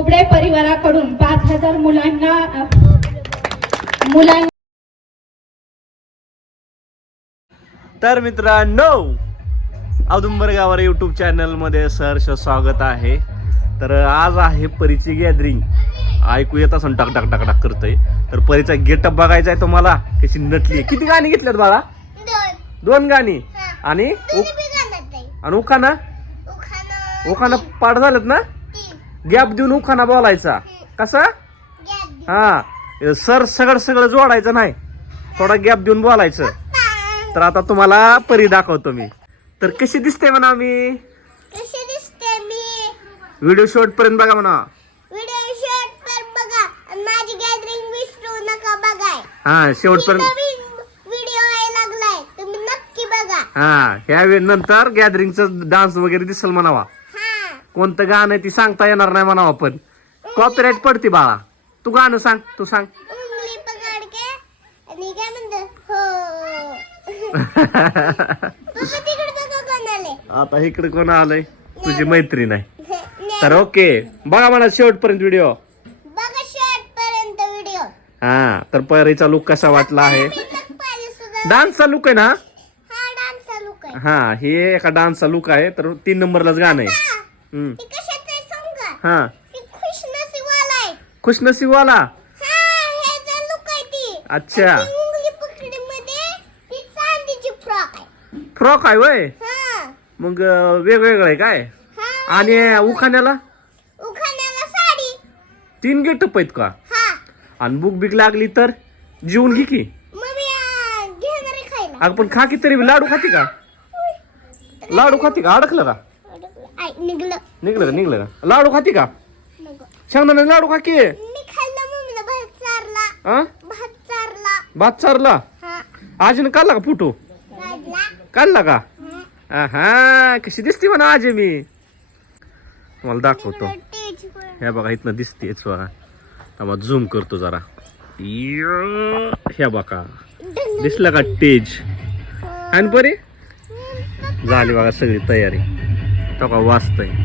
बोबडे परिवाराकडून पाच हजार मुलांना मुलांना तर मित्रांनो औदुंबर गावार युट्यूब चॅनलमध्ये सहर्ष स्वागत आहे तर आज आहे परीची गॅदरिंग ऐकू येत असं टाक टाक टाक टाक करतोय तर परीचा गेटअप बघायचा आहे तुम्हाला कशी नटली. किती गाणी घेतल्यात बाळा दोन दोन गाणी. आणि. आणि उखाना उखाना पाठ झालेत ना. गॅप देऊन उखाना बोलायचा. कसा. हा. सर सगळं सगळं जोडायचं नाही. थोडा गॅप देऊन बोलायचं. तर आता तुम्हाला परी दाखवतो मी. तर कशी दिसते म्हणा मी? कशी दिसते मी? व्हिडिओ शॉर्ट पर्यंत बघा म्हणा. व्हिडिओ शॉट तर बघा. आणि माझी गॅदरिंग विसरू नका बघाय. हा शेवट ही पर्यंत नवीन व्हिडिओ यायला लागलाय. तुम्ही नक्की बघा. हा ह्या नंतर गॅदरिंगचा डान्स वगैरे दिसल म्हणावा. कोणतं गाणं आहे ती सांगता येणार नाही म्हणावा पण कॉपीराईट पडते बाळा. तू गाणं सांग तू सांग. हो. आता इकडे कोण आलंय? तुझी मैत्रीण आहे. तर ओके बघा म्हणा शेवट पर्यंत व्हिडिओ हा तर परीचा लुक कसा वाटला आहे? डान्सचा लुक आहे ना? हा हा एका डान्सचा लुक आहे तर तीन नंबरलाच गाणं आहे. हम्म. ते कशाचं आहे सांगू का हा. ती खुश नसीबवाला आहे खुशनसीबवाला. हा ह्याचा लुक आहे ती. अच्छा. आणि ती उंगली पकडीमध्ये ती चांदीची फ्रॉक आहे. फ्रॉक आहे वय? हा. मग अं, वेगवेगळं आहे काय? हा आणि उखाण्याला? उखाण्याला साडी. तीन गेटअप आहेत का? हा. आणि बुक बिक लागली तर जेवून घे की. मग मी आ, घेणार आहे खायला. अगं पण खा की तरी लाडू खाती का? लाडू खाती का? अडकलं का? निघलं. निघलं का? निघलं का? लाडू खाती का? नको. शेंगदाणे लाडू खा की. मी खाल्लं मम्मीला भात चारला. हा भात चारला. भात चारला? हा. आजीनं काढला का फोटो? काढला. काढला का? हा. हा कशी दिसते म्हणा आजी मी. तुम्हाला दाखवतो. ह्या बघा इथनं दिसतेच बघा झूम करतो जरा. ह्या बघा. दिसलं का टेज? आणि बरे झाली बघा सगळी तयारी. तो का वाचतय नमस्कार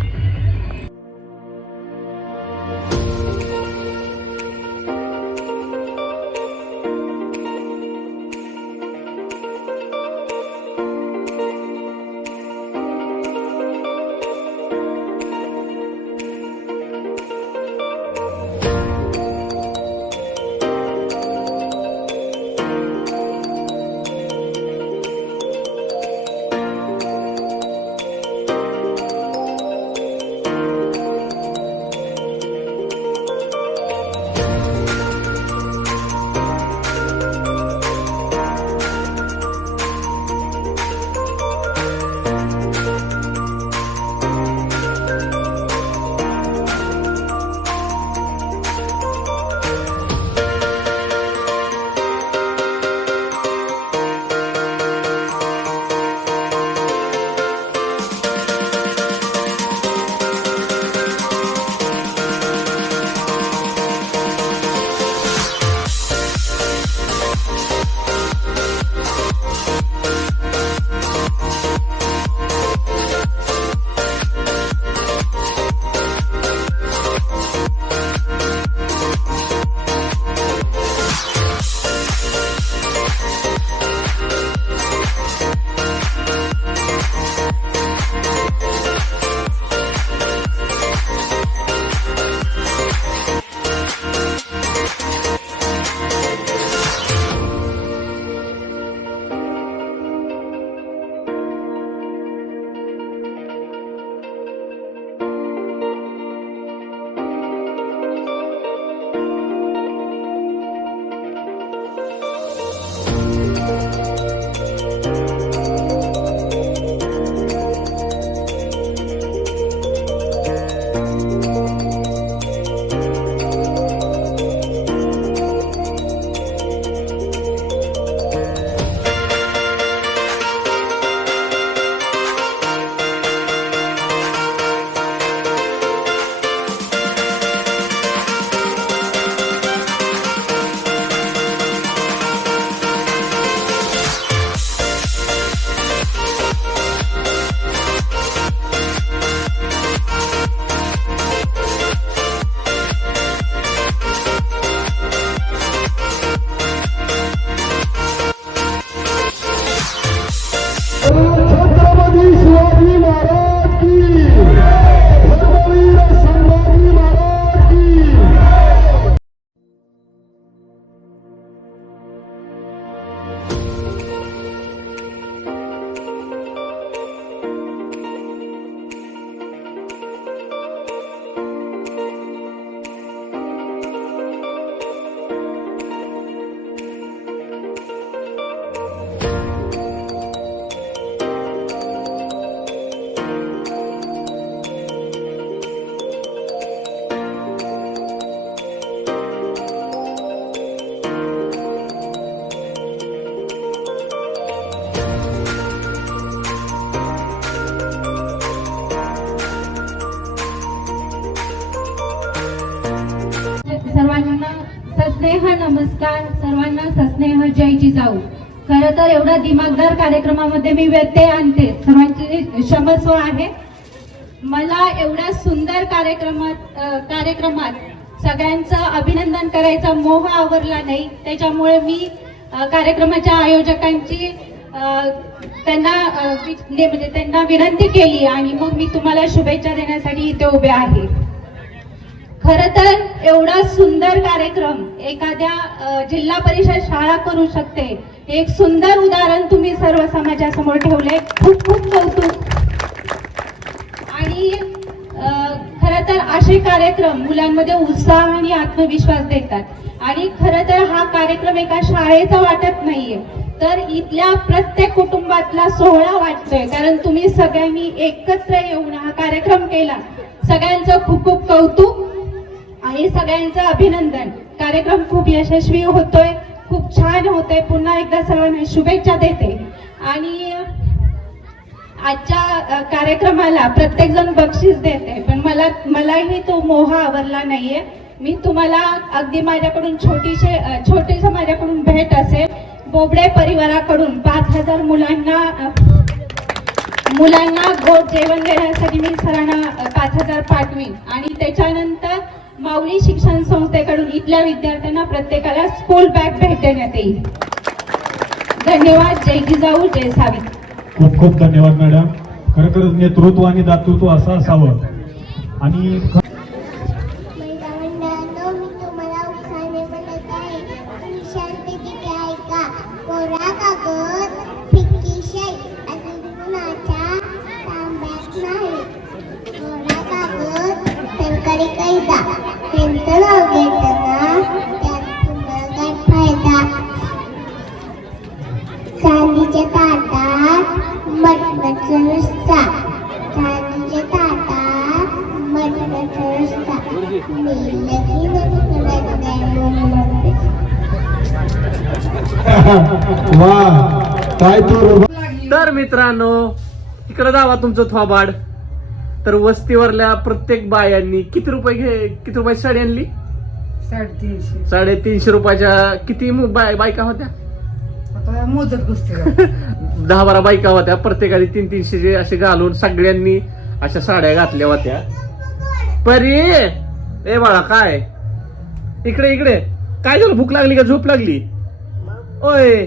सर्वांना सस्नेह जय खर तर एवढा दिमागदार कार्यक्रमामध्ये मी व्यत्यय आणते. सर्वांची क्षमस्व आहे. मला एवढ्या सुंदर कार्यक्रमात कार्यक्रमात सगळ्यांचं अभिनंदन करायचा मोह आवरला नाही. त्याच्यामुळे मी कार्यक्रमाच्या आयोजकांची त्यांना म्हणजे त्यांना विनंती केली आणि मग मी तुम्हाला शुभेच्छा देण्यासाठी इथे उभे आहे. खर तर एवढा सुंदर कार्यक्रम एखाद्या जिल्हा परिषद शाळा करू शकते. एक सुंदर उदाहरण तुम्ही सर्व समाजासमोर ठेवले. खूप खूप कौतुक. आणि खर तर असे कार्यक्रम मुलांमध्ये उत्साह आणि आत्मविश्वास देतात. आणि खर तर हा कार्यक्रम एका शाळेचा वाटत नाहीये. तर इथल्या प्रत्येक कुटुंबातला सोहळा वाटतोय. कारण तुम्ही सगळ्यांनी एकत्र येऊन हा कार्यक्रम केला. सगळ्यांचं खूप खूप कौतुक. आणि सगळ्यांचं अभिनंदन. कार्यक्रम खूप यशस्वी होतोय खूप छान होतोय. पुन्हा एकदा सर्वांना शुभेच्छा देते. आणि आजच्या कार्यक्रमाला प्रत्येक जण बक्षीस देते पण मला मलाही तो मोह आवरला नाहीये. मी तुम्हाला अगदी माझ्याकडून छोटीशे अ, छोटीशी माझ्याकडून भेट असेल. बोबडे परिवाराकडून पाच हजार मुलांना मुलांना गोड जेवण देण्यासाठी मी सरांना पाच हजार पाठवीन. आणि त्याच्यानंतर माऊली शिक्षण संस्थेकडून इथल्या विद्यार्थ्यांना प्रत्येकाला स्कूल बॅग भेट देण्यात येईल. धन्यवाद जय जिजाऊ जय सावित्री. खूप खूप धन्यवाद मॅडम. खरोखरच नेतृत्व आणि दातृत्व असं असावं. आणि वा काय तो रुबा- तर मित्रांनो इकडे जावा तुमचं थोबाड. तर वस्तीवरल्या प्रत्येक बायांनी किती रुपये घे किती रुपयाची साडी आणली? साडेतीनशे. साडेतीनशे रुपयाच्या किती मु- बाय- बायका होत्या? आता मोजत बसते दहा बारा बायका होत्या. प्रत्येकाने तीन तीनशे जे असे घालून सगळ्यांनी अशा साड्या घातल्या होत्या. परी ए बाळा काय? इकडे इकडे. काय झालं? भूक लागली का? झोप लागली? ओय.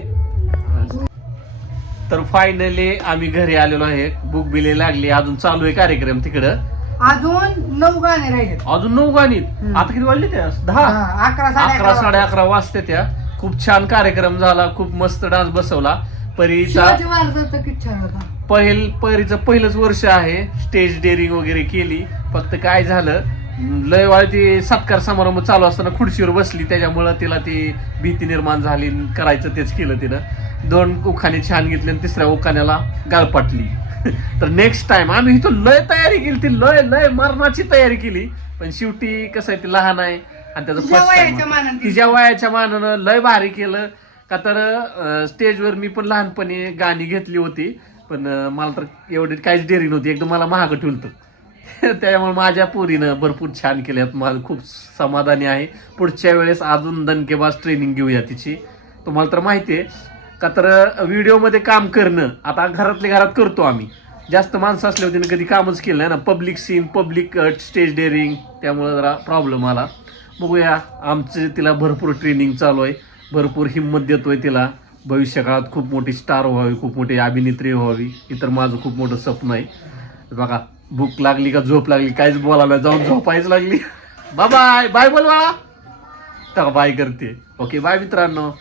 तर फायनली आम्ही घरी आलेलो आहे. भूक बिले लागली अजून चालू आहे कार्यक्रम तिकडं. अजून नऊ गाणे राहिले अजून नऊ हम्म. आता किती वाजले त्या? दहा? अकरा साडे अकरा साडे अकरा वाजते त्या. खूप छान कार्यक्रम झाला खूप मस्त डान्स बसवला. परीचा शिवाजी महाराजांचा किती छान होता. पहिल परीचं पहिलंच वर्ष आहे. स्टेज डेअरिंग वगैरे केली. फक्त काय झालं? लय वेळा ती सत्कार समारंभ चालू असताना खुर्चीवर बसली. त्याच्यामुळं तिला ती भीती निर्माण झाली. करायचं तेच केलं तिनं. दोन उखाणे छान घेतले आणि तिसऱ्या उखाण्याला गाळपाटली तर नेक्स्ट टाइम आम्ही इथं लय तयारी केली ती लय लय मरणाची तयारी केली. पण शेवटी कसं आहे ती लहान आहे आणि त्याचं. मानाने. तिच्या वयाच्या मानानं लय भारी केलं. का तर स्टेजवर मी पण लहानपणी गाणी घेतली होती. पण मला तर एवढी काहीच डेअरी नव्हती. एकदम मला महाग ठेवलं त्यामुळे माझ्या पोरीनं भरपूर छान केल्यात. मला खूप समाधानी आहे. पुढच्या वेळेस अजून दणकेबाज ट्रेनिंग घेऊया तिची. तुम्हाला तर माहिती आहे का तर व्हिडिओमध्ये काम करणं. आता घरातल्या घरात करतो आम्ही. जास्त माणसं असल्यावर तिने कधी कामच केलं नाही ना. Public scene public stage daring त्यामुळे जरा प्रॉब्लेम आला. बघूया आमचं तिला भरपूर ट्रेनिंग चालू आहे. भरपूर हिंमत देतोय तिला. भविष्यकाळात खूप मोठी स्टार व्हावी खूप मोठी अभिनेत्री व्हावी. इतर माझं खूप मोठं स्वप्न आहे. बघा भूक लागली का झोप लागली काहीच बोलायला जाऊन झोपायच लागली. बाय बाय बाय बोल तर बाय करते. ओके बाय मित्रांनो.